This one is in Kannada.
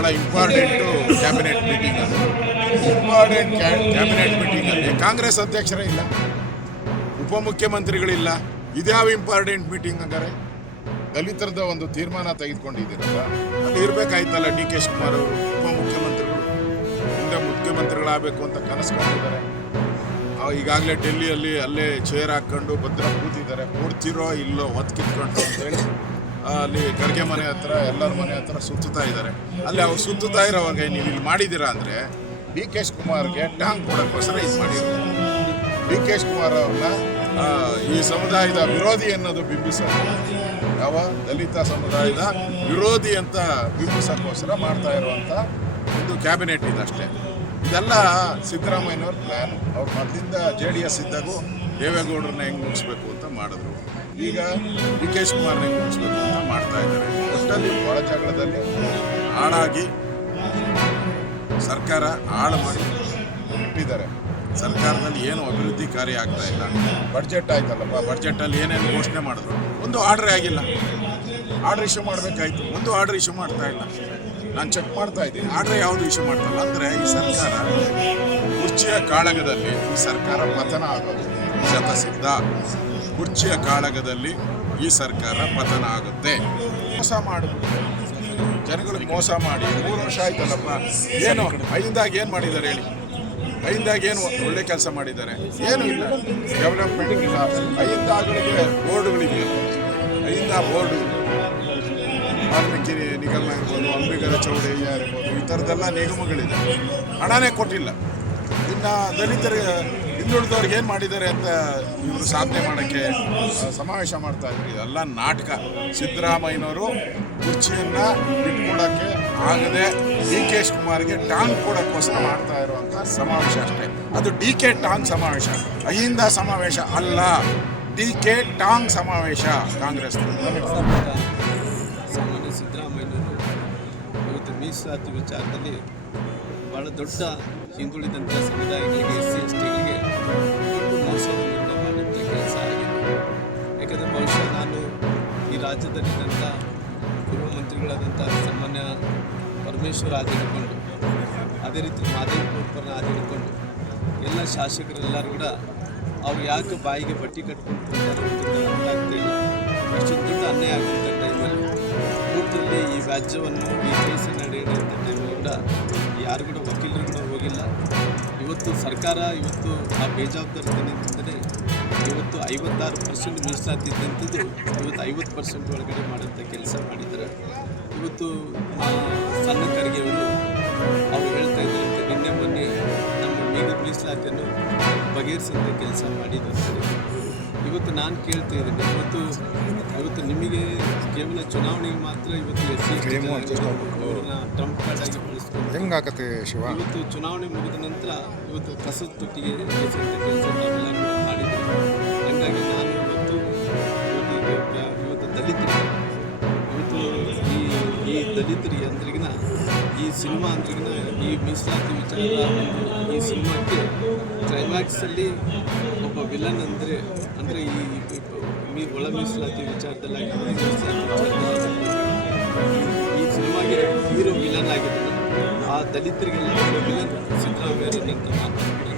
ಭಾಳ ಇಂಪಾರ್ಟೆಂಟು ಕ್ಯಾಬಿನೆಟ್ ಮೀಟಿಂಗ್ ಅದು. ಇಂಪಾರ್ಟೆಂಟ್ ಕ್ಯಾಬಿನೆಟ್ ಮೀಟಿಂಗಲ್ಲಿ ಕಾಂಗ್ರೆಸ್ ಅಧ್ಯಕ್ಷರೇ ಇಲ್ಲ, ಉಪಮುಖ್ಯಮಂತ್ರಿಗಳಿಲ್ಲ. ಇದ್ಯಾವ ಇಂಪಾರ್ಟೆಂಟ್ ಮೀಟಿಂಗ್ ಹಂಗಾರೆ? ದಲಿತರದ ಒಂದು ತೀರ್ಮಾನ ತೆಗೆದುಕೊಂಡಿದ್ದೀರಲ್ಲ, ಅಲ್ಲಿ ಇರಬೇಕಾಯ್ತಲ್ಲ. ಡಿ ಕೆ ಶಿವಕುಮಾರ್ ಅವರು ಉಪಮುಖ್ಯಮಂತ್ರಿಗಳು ಮುಂದೆ ಮುಖ್ಯಮಂತ್ರಿಗಳಾಗಬೇಕು ಅಂತ ಕನಸು ಕಂಡಿದ್ದಾರೆ. ಈಗಾಗಲೇ ಡೆಲ್ಲಿಯಲ್ಲಿ ಅಲ್ಲೇ ಚೇರ್ ಹಾಕ್ಕೊಂಡು ಭದ್ರ ಕೂತಿದ್ದಾರೆ. ಕೊಡ್ತಿರೋ ಇಲ್ಲೋ ಒತ್ತು ಕಿತ್ಕೊಂಡು ಅಂತೇಳಿ ಅಲ್ಲಿ ಖರ್ಗೆ ಮನೆ ಹತ್ರ ಎಲ್ಲರ ಮನೆ ಹತ್ರ ಸುತ್ತುತ್ತಾ ಇದ್ದಾರೆ. ಅಲ್ಲಿ ಅವ್ರು ಸುತ್ತುತ್ತಾ ಇರೋವಾಗ ನೀವು ಇಲ್ಲಿ ಮಾಡಿದ್ದೀರಾ ಅಂದರೆ ಡಿ ಕೆ ಶಿವಕುಮಾರ್ಗೆ ಟಾಂಗ್ ಕೊಡೋಕ್ಕೋಸ್ಕರ ಇದು ಮಾಡಿರೋದು. ಡಿ ಕೆ ಶಿವಕುಮಾರ್ ಅವ್ರನ್ನ ಈ ಸಮುದಾಯದ ವಿರೋಧಿ ಅನ್ನೋದು ಬಿಂಬಿಸೋದು, ಯಾವ ದಲಿತ ಸಮುದಾಯದ ವಿರೋಧಿ ಅಂತ ಬಿಂಬಿಸೋಕ್ಕೋಸ್ಕರ ಮಾಡ್ತಾ ಇರುವಂಥ ಒಂದು ಕ್ಯಾಬಿನೆಟ್ ಇದಷ್ಟೇ. ಇದೆಲ್ಲ ಸಿದ್ದರಾಮಯ್ಯನವ್ರ ಪ್ಲ್ಯಾನು. ಅವ್ರು ಮೊದಲಿಂದ JDS ಇದ್ದಾಗೂ ದೇವೇಗೌಡರನ್ನ ಹೆಂಗೆ ಮುಗಿಸ್ಬೇಕು ಅಂತ ಮಾಡಿದ್ರು. ಈಗ ಡಿ ಕೆ ಶಿವಕುಮಾರ್ನ ಹೆಂಗೆ ಮುಗಿಸ್ಬೇಕು ಅಂತ ಮಾಡ್ತಾ ಇದ್ದಾರೆ. ಒಟ್ಟಲ್ಲಿ ಒಳ ಜಗಳದಲ್ಲಿ ಹಾಳಾಗಿ ಸರ್ಕಾರ ಹಾಳು ಮಾಡಿ ಇಟ್ಟಿದ್ದಾರೆ. ಸರ್ಕಾರದಲ್ಲಿ ಏನು ಅಭಿವೃದ್ಧಿ ಕಾರ್ಯ ಆಗ್ತಾ ಇಲ್ಲ. ಬಡ್ಜೆಟ್ ಆಯ್ತಲ್ಲಪ್ಪ, ಬಡ್ಜೆಟಲ್ಲಿ ಏನೇನು ಘೋಷಣೆ ಮಾಡಿದ್ರು, ಒಂದು ಆರ್ಡ್ರೇ ಆಗಿಲ್ಲ. ಆರ್ಡ್ರ್ ಇಶ್ಯೂ ಮಾಡಬೇಕಾಯ್ತು, ಒಂದು ಆರ್ಡ್ರ್ ಇಶ್ಯೂ ಮಾಡ್ತಾ ಇಲ್ಲ. ನಾನು ಚೆಕ್ ಮಾಡ್ತಾ ಇದ್ದೀನಿ, ಆರ್ಡ್ರ್ ಯಾವುದು ಇಶ್ಯೂ ಮಾಡ್ತಲ್ಲ. ಅಂದರೆ ಈ ಸರ್ಕಾರ ಕುರ್ಚಿಯ ಕಾಳಗದಲ್ಲಿ ಈ ಸರ್ಕಾರ ಪತನ ಆಗೋದು ಶತಸಿದ್ಧ. ಕುರ್ಚಿಯ ಕಾಳಗದಲ್ಲಿ ಈ ಸರ್ಕಾರ ಪತನ ಆಗುತ್ತೆ. ಮೋಸ ಮಾಡಿಬಿಟ್ಟು ಜನಗಳಿಗೆ ಮೋಸ ಮಾಡಿ 3 ವರ್ಷ ಆಯ್ತಲ್ಲಪ್ಪ. ಏನು ಐದಾಗಿ ಏನು ಮಾಡಿದ್ದಾರೆ ಹೇಳಿ? ಐದಾಗಿ ಏನು ಒಳ್ಳೆ ಕೆಲಸ ಮಾಡಿದ್ದಾರೆ? ಏನೂ ಇಲ್ಲ, ಡೆವಲಪ್ಮೆಂಟ್ ಇಲ್ಲ. ಐದಾಗಳಿಗೆ ಬೋರ್ಡುಗಳಿದೆಯಲ್ಲ, ಐದ ಬೋರ್ಡು ವಾಲ್ಮೀಕಿ ನಿಗಮ ಇರ್ಬೋದು, ಅಂಬಿಗರ ಚೌಡಯ್ಯ ಇರ್ಬೋದು, ಈ ಥರದ್ದೆಲ್ಲ ನಿಗಮಗಳಿದೆ. ಹಣನೇ ಕೊಟ್ಟಿಲ್ಲ. ಇನ್ನು ದಲಿತರಿಗೆ ಹಿಂದುಳಿದವ್ರಿಗೆ ಏನು ಮಾಡಿದ್ದಾರೆ ಅಂತ ಇವರು ಸಾಧನೆ ಮಾಡೋಕ್ಕೆ ಸಮಾವೇಶ ಮಾಡ್ತಾ ಇದ್ರು. ಇದೆಲ್ಲ ನಾಟಕ. ಸಿದ್ದರಾಮಯ್ಯನವರು ಕುರ್ಚಿಯನ್ನು ಬಿಟ್ಕೊಡೋಕ್ಕೆ ಆಗದೆ ಡಿ ಕೆ ಶಿವಕುಮಾರ್ಗೆ ಟಾಂಗ್ ಕೊಡೋಕ್ಕೋಸ್ಕರ ಮಾಡ್ತಾ ಇರುವಂಥ ಸಮಾವೇಶ ಅಷ್ಟೇ. ಅದು ಡಿ ಕೆ ಟಾಂಗ್ ಸಮಾವೇಶ, ಅಹಿಂದ ಸಮಾವೇಶ ಅಲ್ಲ. ಡಿ ಕೆ ಟಾಂಗ್ ಸಮಾವೇಶ ಕಾಂಗ್ರೆಸ್. ಸಾಮಾನ್ಯ ಸಿದ್ದರಾಮಯ್ಯನವರು ಇವತ್ತು ಮೀಸಲಾತಿ ವಿಚಾರದಲ್ಲಿ ಭಾಳ ದೊಡ್ಡ ಹಿಂದುಳಿದಂಥ ಸಮುದಾಯಗಳಿಗೆ SC/STಗಳಿಗೆ ದೊಡ್ಡ ಮೋಸವನ್ನು ಮಾಡಿದಂಥ ಕೆಲಸ ಆಗಿದೆ. ಯಾಕಂದರೆ ಬಹುಶಃ ನಾನು ಈ ರಾಜ್ಯದಲ್ಲಿದ್ದಂಥ ಗೃಹ ಮಂತ್ರಿಗಳಾದಂಥ ಸಾಮಾನ್ಯ ಪರಮೇಶ್ವರ್ ಆದಿಡ್ಕೊಂಡು, ಅದೇ ರೀತಿ ಮಾದೇವಪ್ಪನ ಆದಿಡ್ಕೊಂಡು ಎಲ್ಲ ಶಾಸಕರೆಲ್ಲರೂ ಕೂಡ ಅವ್ರು ಯಾಕೆ ಬಾಯಿಗೆ ಬಟ್ಟೆ ಕಟ್ಕೊಂಡು ತಿಂತಾರೆ ಅಂತ ಆಗ್ತಾಯಿಲ್ಲ. ಅಷ್ಟೊಂದು ದೊಡ್ಡ ಅನ್ಯಾಯ ಆಗುವಂಥ ಟೈಮಲ್ಲಿ ಕೋರ್ಟಲ್ಲಿ ಈ ವ್ಯಾಜ್ಯವನ್ನು ಈ ಕೇಸನ್ನು ನಡೆಯುವಂಥ ಟೈಮಲ್ಲಿ ಕೂಡ ಯಾರು ಕೂಡ ವಕೀಲರು ಕೂಡ ಹೋಗಿಲ್ಲ. ಇವತ್ತು ಸರ್ಕಾರ ಇವತ್ತು ಆ ಬೇಜವಾಬ್ದಾರಿತನದಿಂದಲೇ ಇವತ್ತು 56% ಮೀಸಲಾತಿ ಇದ್ದಂಥದ್ದು ಇವತ್ತು 50% ಒಳಗಡೆ ಮಾಡೋಂಥ ಕೆಲಸ ಮಾಡಿದ್ದಾರೆ. ಇವತ್ತು ಸಣ್ಣ ಖರ್ಗೆಯವರು ಅವರು ಹೇಳ್ತಾ ಇದ್ದಂತೆ ನಿನ್ನೆ ಮೊನ್ನೆ ನಮ್ಮ ಮೀಸಲಾತಿಯನ್ನು ಬಗೆಹರಿಸೋಂಥ ಕೆಲಸ ಮಾಡಿದ್ದಾರೆ. ಇವತ್ತು ನಾನು ಕೇಳ್ತಾ ಇದ್ದೀನಿ, ಇವತ್ತು ನಿಮಗೆ ಕೇವಲ ಚುನಾವಣೆಗೆ ಮಾತ್ರ ಇವತ್ತು ಅವ್ರನ್ನ ಟ್ರಂಪ್ ಕಾರ್ಡ್ ಆಗಿ ಬಳಸ್ಕೊಂಡು ಇವತ್ತು ಚುನಾವಣೆ ಮುಗಿದ ನಂತರ ಇವತ್ತು ಕಸದ ತೊಟ್ಟಿಗೆ ಎಸೆಯುವಂಥ ಕೆಲಸ ನಾವೆಲ್ಲ ಮಾಡಿದ್ರು. ಹಾಗಾಗಿ ನಾನು ಇವತ್ತು ದಲಿತರಿಗೆ ಈ ದಲಿತರಿಗೆ ಅಂದ್ರಿಗಿನ ಈ ಸಿನಿಮಾ ಅಂದ್ರಿಗಿನ ಈ ಮೀಸಲಾತಿ ವಿಚಾರ ಈ ಸಿನಿಮಾಕ್ಕೆ ಕ್ಲೈಮ್ಯಾಕ್ಸಲ್ಲಿ ಒಬ್ಬ ವಿಲನ್ ಅಂದರೆ ಈ ಒಳ ಮೀಸಲಾತಿ ವಿಚಾರದಲ್ಲಿ ಈ ಸಿನಿಮಾಗೆ ಹೀರೋ ವಿಲನ್ ಆಗಿದ್ದಾರೆ. ಆ ದಲಿತರಿಗೆಲ್ಲ ವಿಲನ್ ಸಿದ್ದರಾಮಯ್ಯ ಅಂತ ಮಾತಾಡ್ತಾರೆ.